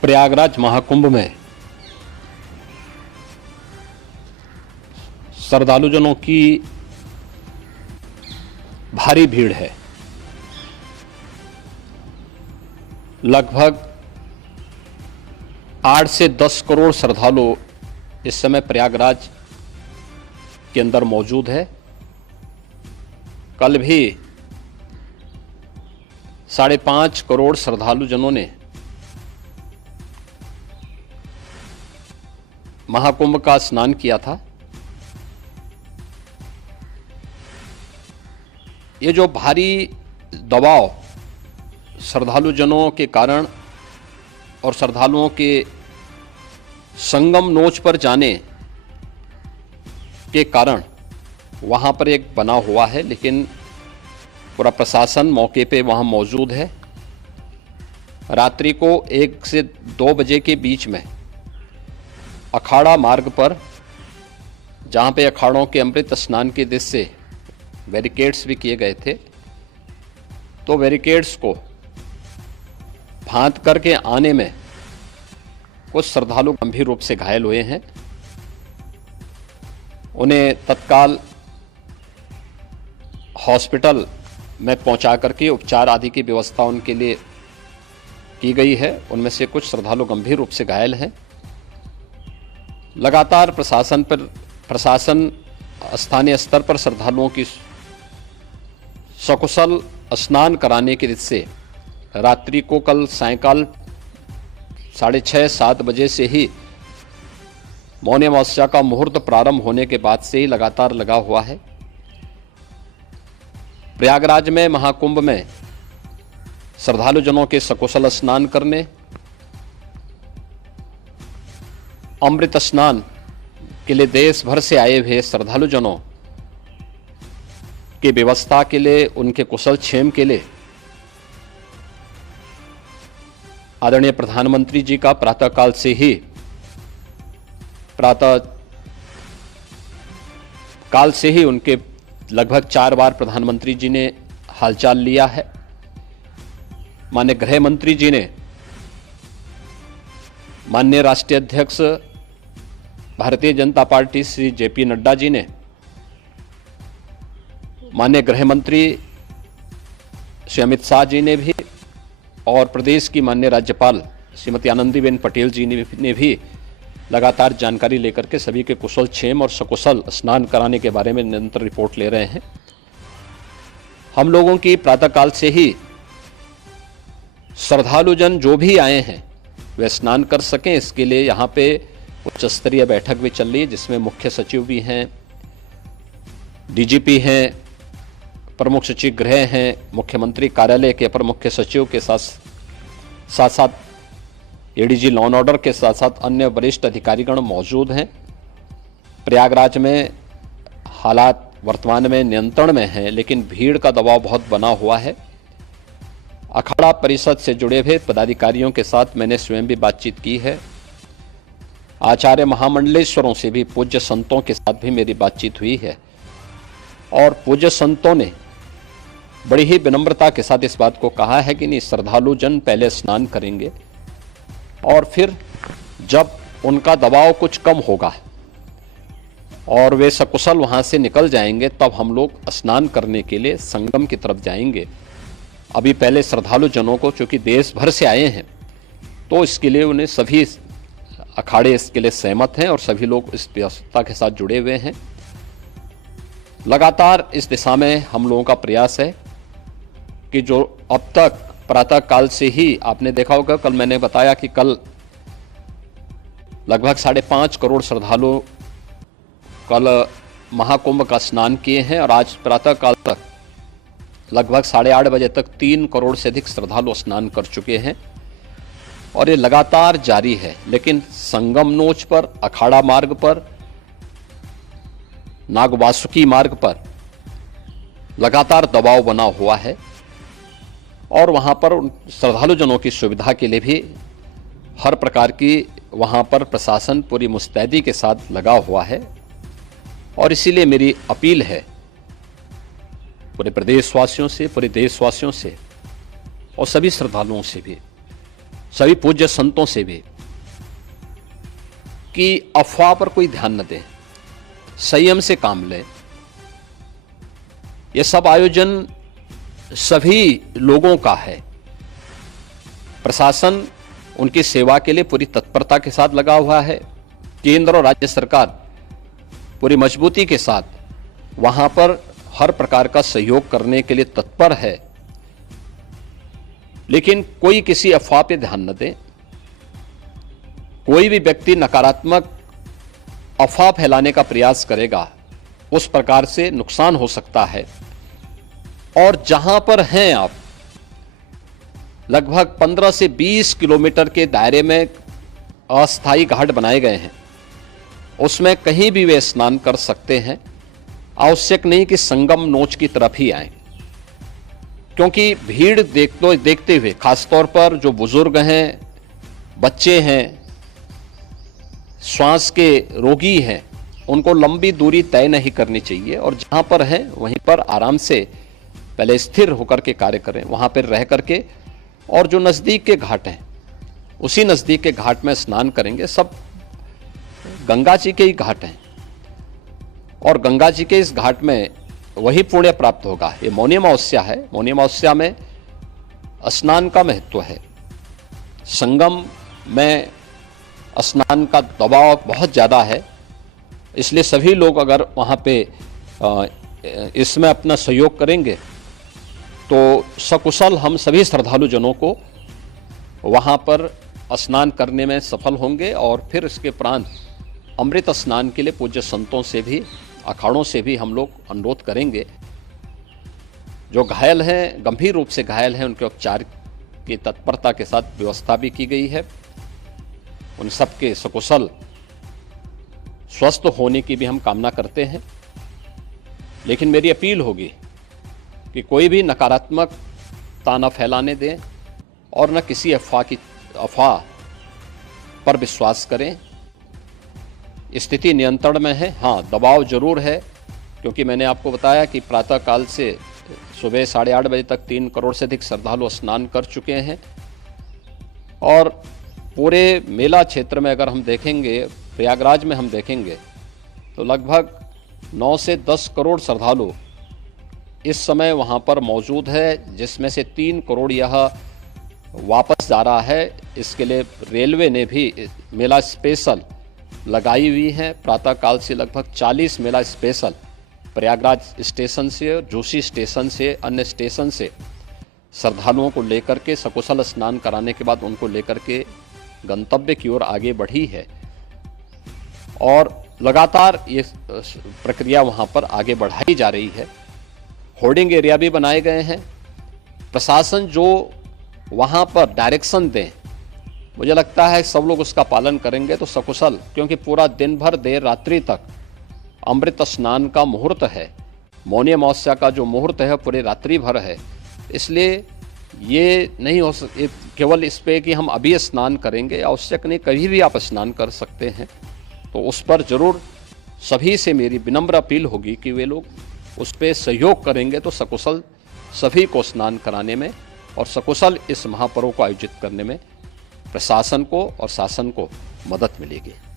प्रयागराज महाकुंभ में श्रद्धालुजनों की भारी भीड़ है। लगभग 8 से 10 करोड़ श्रद्धालु इस समय प्रयागराज के अंदर मौजूद है। कल भी 5.5 करोड़ श्रद्धालुजनों ने महाकुंभ का स्नान किया था। ये जो भारी दबाव श्रद्धालुजनों के कारण और श्रद्धालुओं के संगम नोच पर जाने के कारण वहाँ पर एक बना हुआ है, लेकिन पूरा प्रशासन मौके पे वहाँ मौजूद है। रात्रि को 1 से 2 बजे के बीच में अखाड़ा मार्ग पर, जहाँ पे अखाड़ों के अमृत स्नान के दृश्य से बैरिकेड्स भी किए गए थे, तो बैरिकेड्स को फांद करके आने में कुछ श्रद्धालु गंभीर रूप से घायल हुए हैं। उन्हें तत्काल हॉस्पिटल में पहुंचा करके उपचार आदि की व्यवस्था उनके लिए की गई है। उनमें से कुछ श्रद्धालु गंभीर रूप से घायल हैं। लगातार प्रशासन स्थानीय स्तर पर श्रद्धालुओं की सकुशल स्नान कराने के दृष्टि से रात्रि को कल सायंकाल 6:30-7 बजे से ही मौनी अमावस्या का मुहूर्त प्रारंभ होने के बाद से ही लगातार लगा हुआ है। प्रयागराज में महाकुंभ में श्रद्धालुजनों के सकुशल स्नान करने, अमृत स्नान के लिए देश भर से आए हुए श्रद्धालुजनों की व्यवस्था के लिए, उनके कुशल क्षेम के लिए आदरणीय प्रधानमंत्री जी का प्रातःकाल से ही उनके लगभग 4 बार प्रधानमंत्री जी ने हालचाल लिया है। माननीय गृह मंत्री जी ने, माननीय राष्ट्रीय अध्यक्ष भारतीय जनता पार्टी श्री जेपी नड्डा जी ने, माननीय गृह मंत्री श्री अमित शाह जी ने भी, और प्रदेश की माननीय राज्यपाल श्रीमती आनंदीबेन पटेल जी ने भी लगातार जानकारी लेकर के सभी के कुशल क्षेम और सकुशल स्नान कराने के बारे में निरंतर रिपोर्ट ले रहे हैं। हम लोगों की प्रातःकाल से ही श्रद्धालुजन जो भी आए हैं वे स्नान कर सकें, इसके लिए यहाँ पे उच्च स्तरीय बैठक भी चल रही है, जिसमें मुख्य सचिव भी हैं, डीजीपी हैं, प्रमुख सचिव गृह हैं, मुख्यमंत्री कार्यालय के अपर मुख्य सचिव के साथ एडीजी लॉ एंड ऑर्डर के साथ साथ अन्य वरिष्ठ अधिकारीगण मौजूद हैं। प्रयागराज में हालात वर्तमान में नियंत्रण में हैं, लेकिन भीड़ का दबाव बहुत बना हुआ है। अखाड़ा परिषद से जुड़े हुए पदाधिकारियों के साथ मैंने स्वयं भी बातचीत की है। आचार्य महामंडलेश्वरों से भी, पूज्य संतों के साथ भी मेरी बातचीत हुई है, और पूज्य संतों ने बड़ी ही विनम्रता के साथ इस बात को कहा है कि नहीं, श्रद्धालु जन पहले स्नान करेंगे और फिर जब उनका दबाव कुछ कम होगा और वे सकुशल वहां से निकल जाएंगे, तब हम लोग स्नान करने के लिए संगम की तरफ जाएंगे। अभी पहले श्रद्धालु जनों को, चूंकि देश भर से आए हैं, तो इसके लिए उन्हें सभी अखाड़े इसके लिए सहमत हैं और सभी लोग इस व्यवस्था के साथ जुड़े हुए हैं। लगातार इस दिशा में हम लोगों का प्रयास है कि जो अब तक प्रातःकाल से ही आपने देखा होगा, कल मैंने बताया कि कल लगभग 5.5 करोड़ श्रद्धालु कल महाकुंभ का स्नान किए हैं, और आज प्रातःकाल तक लगभग 8:30 बजे तक 3 करोड़ से अधिक श्रद्धालु स्नान कर चुके हैं, और ये लगातार जारी है। लेकिन संगम नोच पर, अखाड़ा मार्ग पर, नागवासुकी मार्ग पर लगातार दबाव बना हुआ है, और वहां पर श्रद्धालुजनों की सुविधा के लिए भी हर प्रकार की वहां पर प्रशासन पूरी मुस्तैदी के साथ लगा हुआ है। और इसीलिए मेरी अपील है पूरे प्रदेशवासियों से, पूरे देशवासियों से और सभी श्रद्धालुओं से भी सभी पूज्य संतों से भी कि अफवाह पर कोई ध्यान न दें, संयम से काम लें। यह सब आयोजन सभी लोगों का है। प्रशासन उनकी सेवा के लिए पूरी तत्परता के साथ लगा हुआ है। केंद्र और राज्य सरकार पूरी मजबूती के साथ वहां पर हर प्रकार का सहयोग करने के लिए तत्पर है। लेकिन कोई किसी अफवाह पे ध्यान न दें। कोई भी व्यक्ति नकारात्मक अफवाह फैलाने का प्रयास करेगा, उस प्रकार से नुकसान हो सकता है। और जहां पर हैं आप, लगभग 15 से 20 किलोमीटर के दायरे में अस्थायी घाट बनाए गए हैं, उसमें कहीं भी वे स्नान कर सकते हैं। आवश्यक नहीं कि संगम नोच की तरफ ही आए, क्योंकि भीड़ देखते हुए, खासतौर पर जो बुजुर्ग हैं, बच्चे हैं, श्वास के रोगी हैं, उनको लंबी दूरी तय नहीं करनी चाहिए। और जहां पर हैं वहीं पर आराम से पहले स्थिर होकर के कार्य करें, वहां पर रह करके। और जो नज़दीक के घाट हैं, उसी नज़दीक के घाट में स्नान करेंगे। सब गंगा जी के ही घाट हैं और गंगा जी के इस घाट में वही पुण्य प्राप्त होगा। ये मौनी अमावस्या है। मौनी अमावस्या में स्नान का महत्व है। संगम में स्नान का दबाव बहुत ज़्यादा है, इसलिए सभी लोग अगर वहाँ पे इसमें अपना सहयोग करेंगे तो सकुशल हम सभी श्रद्धालु जनों को वहाँ पर स्नान करने में सफल होंगे। और फिर इसके उपरांत अमृत स्नान के लिए पूज्य संतों से भी, अखाड़ों से भी हम लोग अनुरोध करेंगे। जो घायल हैं, गंभीर रूप से घायल हैं, उनके उपचार की तत्परता के साथ व्यवस्था भी की गई है। उन सबके सकुशल स्वस्थ होने की भी हम कामना करते हैं। लेकिन मेरी अपील होगी कि कोई भी नकारात्मकता न फैलाने दें और न किसी अफवाह पर विश्वास करें। स्थिति नियंत्रण में है। हाँ, दबाव जरूर है, क्योंकि मैंने आपको बताया कि प्रातःकाल से सुबह 8:30 बजे तक 3 करोड़ से अधिक श्रद्धालु स्नान कर चुके हैं। और पूरे मेला क्षेत्र में अगर हम देखेंगे, प्रयागराज में हम देखेंगे तो लगभग 9 से 10 करोड़ श्रद्धालु इस समय वहाँ पर मौजूद है, जिसमें से 3 करोड़ यह वापस जा रहा है। इसके लिए रेलवे ने भी मेला स्पेशल लगाई हुई है। प्रातःकाल से लगभग 40 मेला स्पेशल प्रयागराज स्टेशन से, जोशी स्टेशन से, अन्य स्टेशन से श्रद्धालुओं को लेकर के सकुशल स्नान कराने के बाद उनको लेकर के गंतव्य की ओर आगे बढ़ी है। और लगातार ये प्रक्रिया वहाँ पर आगे बढ़ाई जा रही है। होर्डिंग एरिया भी बनाए गए हैं। प्रशासन जो वहाँ पर डायरेक्शन दें, मुझे लगता है सब लोग उसका पालन करेंगे तो सकुशल, क्योंकि पूरा दिन भर देर रात्रि तक अमृत स्नान का मुहूर्त है। मौनी अमावस्या का जो मुहूर्त है पूरे रात्रि भर है। इसलिए ये नहीं हो केवल इस पे कि हम अभी स्नान करेंगे, आवश्यक नहीं, कभी भी आप स्नान कर सकते हैं। तो उस पर जरूर सभी से मेरी विनम्र अपील होगी कि वे लोग उस पर सहयोग करेंगे तो सकुशल सभी को स्नान कराने में और सकुशल इस महापर्व को आयोजित करने में प्रशासन को और शासन को मदद मिलेगी।